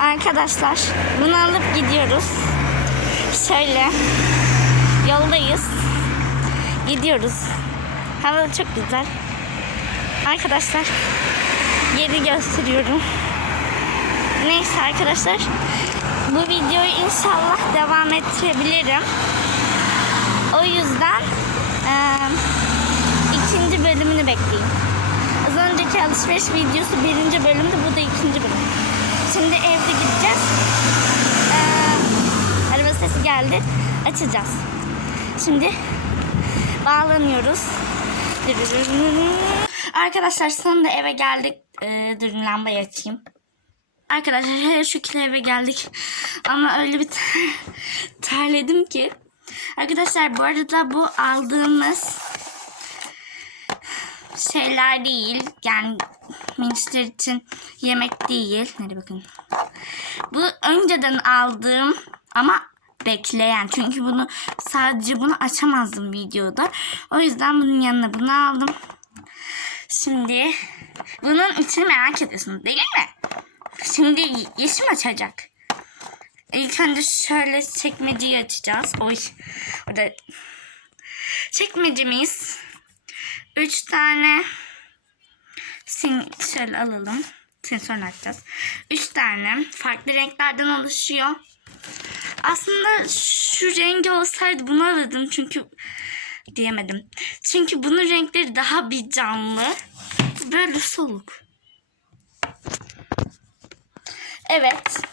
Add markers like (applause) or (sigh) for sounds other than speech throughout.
Arkadaşlar bunu alıp gidiyoruz. Şöyle yoldayız. Gidiyoruz. Hava da çok güzel. Arkadaşlar yeri gösteriyorum. Neyse arkadaşlar bu videoyu inşallah devam ettirebilirim. O yüzden eee, ikinci bölümünü bekleyin. Az önceki alışveriş videosu birinci bölümdü. Bu da ikinci bölüm. Şimdi evde gideceğiz. Ee, araba sesi geldi. Açacağız. Şimdi bağlanıyoruz. Arkadaşlar sonunda eve geldik. Ee, dur lambayı açayım. Arkadaşlar her şükür eve geldik. Ama öyle bir ter- (laughs) terledim ki. Arkadaşlar bu arada bu aldığımız şeyler değil. Yani minçler için yemek değil. Hadi bakın. Bu önceden aldığım ama bekleyen. Çünkü bunu sadece bunu açamazdım videoda. O yüzden bunun yanına bunu aldım. Şimdi bunun içini merak ediyorsunuz değil mi? Şimdi yeşim açacak. İlk önce şöyle çekmeceyi açacağız. Oy. Orada çekmecemiz. Üç tane sin şöyle alalım. Sensörünü açacağız. Üç tane farklı renklerden oluşuyor. Aslında şu rengi olsaydı bunu alırdım çünkü diyemedim. Çünkü bunun renkleri daha bir canlı. Böyle soluk. Evet.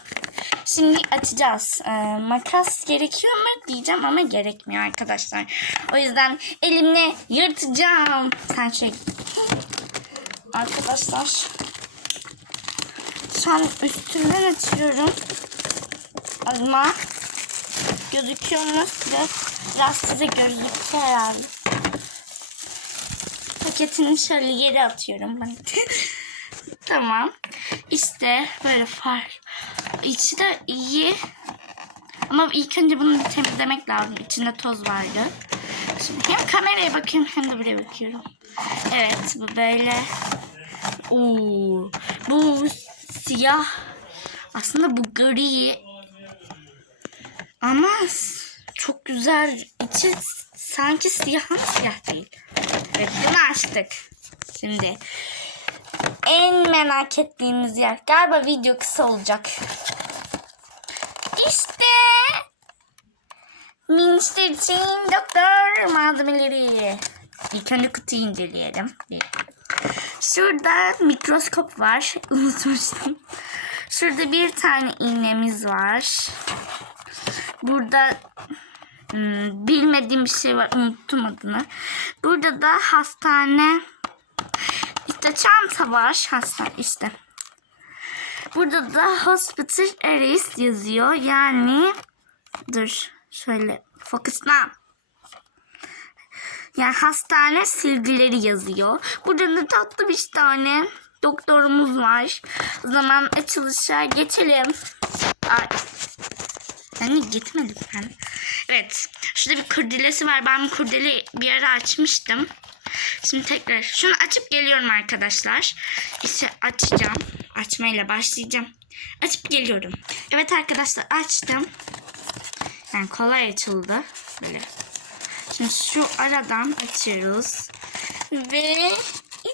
Şimdi açacağız. Ee, makas gerekiyor mu diyeceğim ama gerekmiyor arkadaşlar. O yüzden elimle yırtacağım. Sen şey. Arkadaşlar. Şu an üstünden açıyorum. Ama gözüküyor mu? Biraz, biraz size gözüküyor herhalde. Paketini şöyle yere atıyorum (laughs) tamam. İşte böyle far. İçi de iyi. Ama ilk önce bunu temizlemek lazım. İçinde toz vardı. Şimdi hem kameraya bakıyorum hem de buraya bakıyorum. Evet bu böyle. Oo, bu siyah. Aslında bu gri. Ama çok güzel. İçi sanki siyah ama siyah değil. Evet bunu açtık. Şimdi en merak ettiğimiz yer. Galiba video kısa olacak. İşte minişler için doktor malzemeleri. İlk önce kutuyu inceleyelim. Şurada mikroskop var. (laughs) Unutmuştum. Şurada bir tane iğnemiz var. Burada hmm, bilmediğim bir şey var. Unuttum adını. Burada da hastane işte çanta var. Hastane işte. Burada da Hospital Ares yazıyor. Yani dur şöyle fokuslan. Yani hastane silgileri yazıyor. Burada da tatlı bir tane doktorumuz var. O zaman açılışa geçelim. Ay. Yani gitmedim ben. Evet. Şurada bir kurdelesi var. Ben bu kurdeleyi bir ara açmıştım. Şimdi tekrar şunu açıp geliyorum arkadaşlar. İşte açacağım. Açmayla başlayacağım. Açıp geliyorum. Evet arkadaşlar açtım. Yani kolay açıldı. Böyle. Şimdi şu aradan açıyoruz. Ve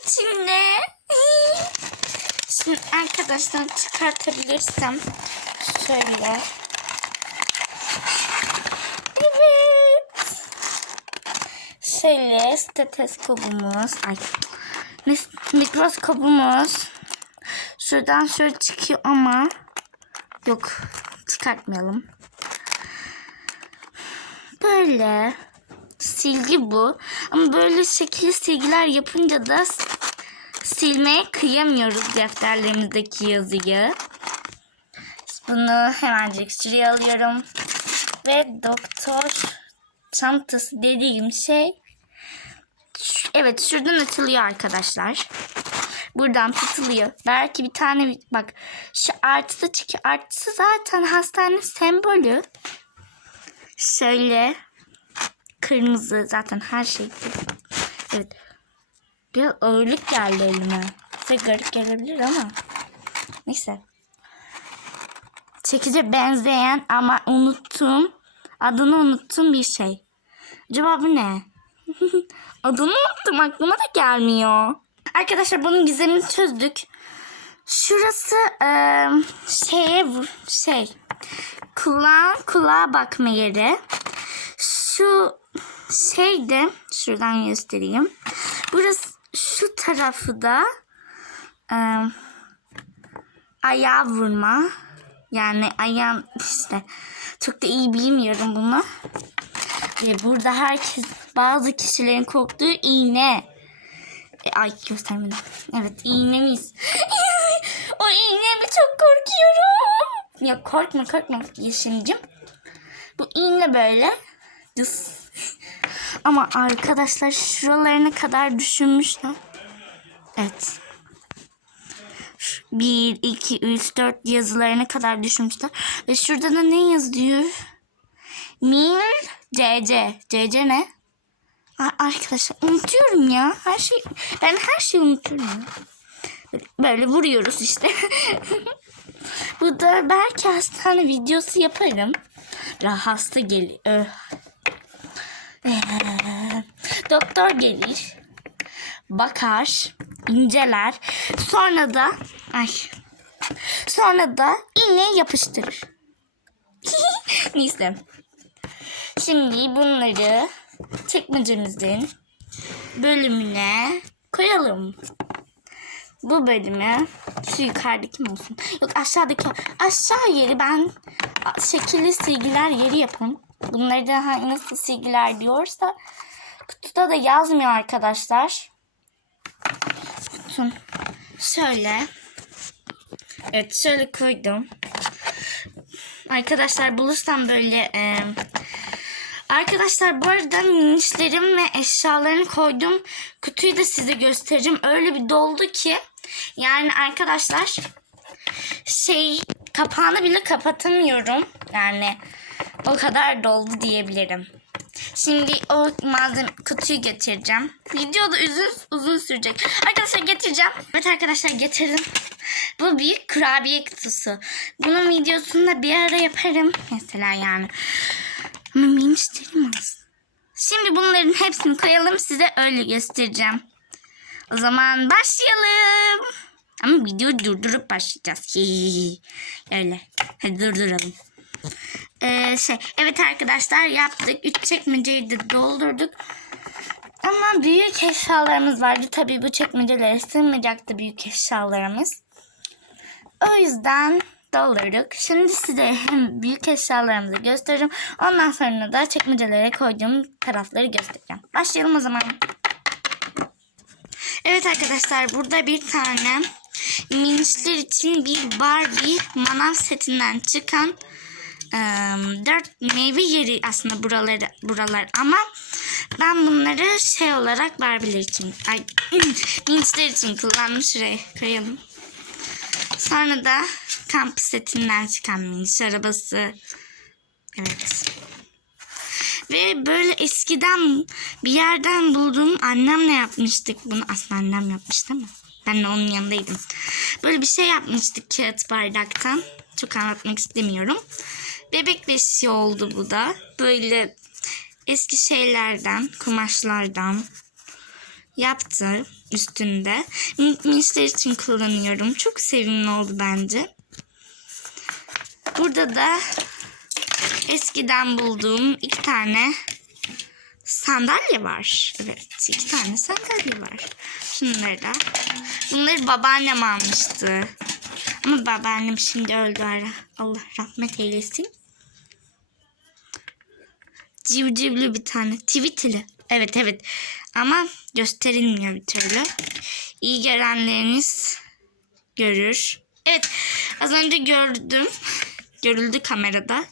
içinde Şimdi arkadaşlar çıkartabilirsem şöyle. Evet. Şöyle steteskopumuz, ay, mikroskopumuz şuradan şöyle çıkıyor ama yok çıkartmayalım. Böyle silgi bu. Ama böyle şekilli silgiler yapınca da silmeye kıyamıyoruz defterlerimizdeki yazıyı. Bunu hemencik şuraya alıyorum. Ve doktor çantası dediğim şey evet şuradan açılıyor arkadaşlar. Buradan tutuluyor. Belki bir tane bak şu artısı çıkıyor. Artısı zaten hastane sembolü. Şöyle kırmızı zaten her şey. Evet. Biraz ağırlık geldi elime. Size garip gelebilir ama. Neyse. çekice benzeyen ama unuttum. Adını unuttum bir şey. Acaba bu ne? (laughs) Adını unuttum aklıma da gelmiyor. Arkadaşlar bunun gizemini çözdük. Şurası eee, şeye şey kulağın kulağa bakma yeri. Şu şey de şuradan göstereyim. Burası şu tarafı da eee ayağa vurma. Yani ayağın işte çok da iyi bilmiyorum bunu. Ve burada herkes bazı kişilerin korktuğu iğne. E, ay göstermedim. Evet iğnemiz. (laughs) o iğnemi çok korkuyorum. Ya korkma korkma Yeşim'cim. Bu iğne böyle. Düz. Ama arkadaşlar şuralarına kadar düşünmüşler. Evet. 1, 2, 3, 4 yazılarına kadar düşünmüşler. Ve şurada da ne yazıyor? Mil CC. CC ne? Arkadaşlar unutuyorum ya. Her şey ben her şeyi unutuyorum. ya. Böyle, vuruyoruz işte. (laughs) Bu da belki hastane videosu yaparım. Ra hasta geliyor. (laughs) Doktor gelir. Bakar, inceler. Sonra da ay. Sonra da iğneyi yapıştırır. (laughs) Neyse. Şimdi bunları çekmecemizin bölümüne koyalım. Bu bölümü şu yukarıdaki mi olsun? Yok aşağıdaki aşağı yeri ben şekilli silgiler yeri yapın. Bunları da ha- nasıl silgiler diyorsa kutuda da yazmıyor arkadaşlar. Tutun. Şöyle. Evet şöyle koydum. Arkadaşlar bulursam böyle e, Arkadaşlar bu arada minişlerim ve eşyalarını koydum. Kutuyu da size göstereceğim. Öyle bir doldu ki yani arkadaşlar şey kapağını bile kapatamıyorum. Yani o kadar doldu diyebilirim. Şimdi o malzeme kutuyu getireceğim. Video da uzun uzun sürecek. Arkadaşlar getireceğim. Evet arkadaşlar getirdim. Bu büyük kurabiye kutusu. Bunun videosunu da bir ara yaparım. Mesela yani. Ama benim az. Şimdi bunların hepsini koyalım size öyle göstereceğim. O zaman başlayalım. Ama videoyu durdurup başlayacağız. öyle. Hadi durduralım. Ee, şey, evet arkadaşlar yaptık. Üç çekmeceyi de doldurduk. Ama büyük eşyalarımız vardı. Tabii bu çekmecelere sığmayacaktı büyük eşyalarımız. O yüzden doldurduk. Şimdi size hem büyük eşyalarımızı göstereceğim. Ondan sonra da çekmecelere koyduğum tarafları göstereceğim. Başlayalım o zaman. Evet arkadaşlar burada bir tane minişler için bir Barbie manav setinden çıkan ıı, dört meyve yeri aslında buraları buralar ama ben bunları şey olarak Barbie'ler için ay (laughs) minişler için kullandım şuraya koyalım. Sonra da kamp setinden çıkan miniş arabası. Evet. Ve böyle eskiden bir yerden bulduğum annemle yapmıştık bunu. Aslında annem yapmıştı ama ben de onun yanındaydım. Böyle bir şey yapmıştık kağıt bardaktan. Çok anlatmak istemiyorum. Bebek beşiği oldu bu da. Böyle eski şeylerden, kumaşlardan yaptı üstünde. Minişler için kullanıyorum. Çok sevimli oldu bence. Burada da eskiden bulduğum iki tane sandalye var. Evet iki tane sandalye var. Şunları da. Bunları babaannem almıştı. Ama babaannem şimdi öldü ara. Allah rahmet eylesin. Civcivli bir tane. Tweetili. Evet evet. Ama gösterilmiyor bir türlü. İyi görenleriniz görür. Evet. Az önce gördüm. Görüldü kamerada.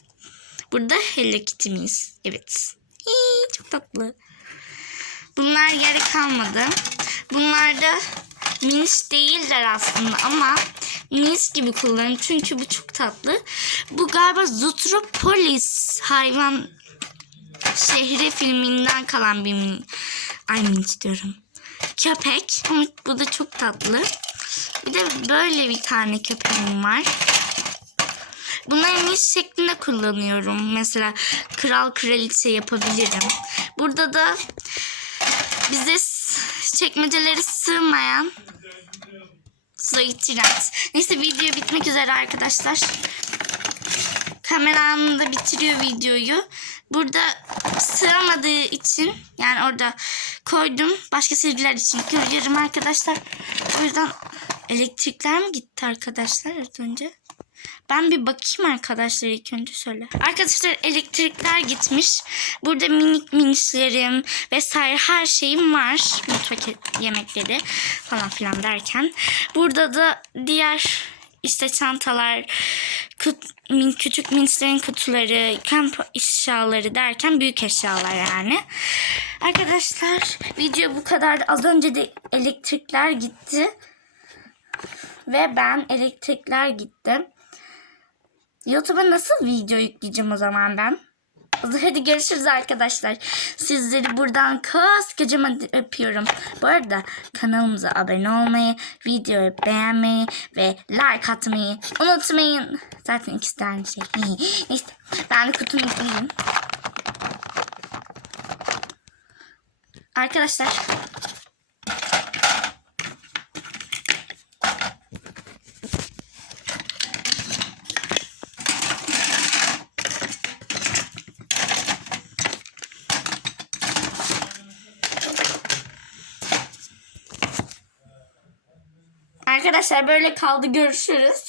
Burada Hello Kitty'miz. Evet. Hii, çok tatlı. Bunlar yarı kalmadı. Bunlar da minis değiller aslında ama minis gibi kullanın. Çünkü bu çok tatlı. Bu galiba Zootropolis hayvan şehri filminden kalan bir min ay minis diyorum. Köpek. Bu da çok tatlı. Bir de böyle bir tane köpeğim var. Bunları niş şeklinde kullanıyorum. Mesela kral kraliçe yapabilirim. Burada da bize çekmeceleri sığmayan Zoe Trent. Neyse video bitmek üzere arkadaşlar. Kameram da bitiriyor videoyu. Burada sığamadığı için yani orada koydum. Başka silgiler için koyuyorum arkadaşlar. O yüzden elektrikler mi gitti arkadaşlar az önce? Ben bir bakayım arkadaşlar ilk önce söyle. Arkadaşlar elektrikler gitmiş. Burada minik minislerim vesaire her şeyim var. Mutfak yemekleri falan filan derken. Burada da diğer işte çantalar, kut, min, küçük minislerin kutuları, kamp eşyaları derken büyük eşyalar yani. Arkadaşlar video bu kadar. Az önce de elektrikler gitti. Ve ben elektrikler gitti. YouTube'a nasıl video yükleyeceğim o zaman ben? Hadi görüşürüz arkadaşlar. Sizleri buradan koskocaman öpüyorum. Bu arada kanalımıza abone olmayı, videoyu beğenmeyi ve like atmayı unutmayın. Zaten ikisi de aynı şey. (laughs) Neyse ben de kutumu yükleyeyim. Arkadaşlar Arkadaşlar böyle kaldı görüşürüz.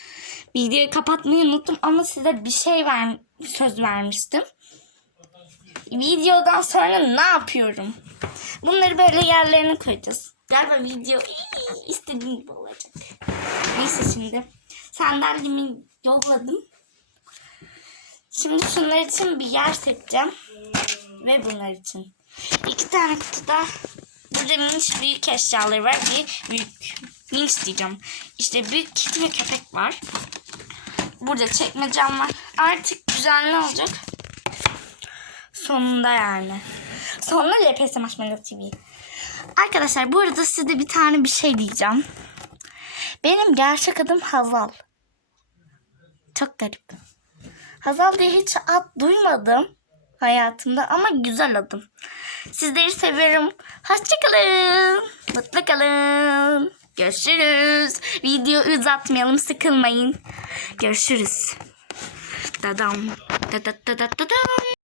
(laughs) Videoyu kapatmayı unuttum ama size bir şey ver, söz vermiştim. Videodan sonra ne yapıyorum? Bunları böyle yerlerine koyacağız. Galiba video (laughs) istediğim gibi olacak. Neyse şimdi sandalyemi yolladım. Şimdi şunlar için bir yer seçeceğim. Ve bunlar için. İki tane kutuda burada minik büyük eşyaları var. Bir büyük minik diyeceğim. İşte büyük kedi ve köpek var. Burada çekmecem var. Artık ne olacak? Sonunda yani. Sonunda LPS Marshmallow TV. Arkadaşlar bu arada size bir tane bir şey diyeceğim. Benim gerçek adım Hazal. Çok garip. Hazal diye hiç ad duymadım hayatımda ama güzel adım. Sizleri seviyorum. Hoşçakalın. Mutlu kalın. Görüşürüz. Video uzatmayalım sıkılmayın. Görüşürüz. Dadam. Da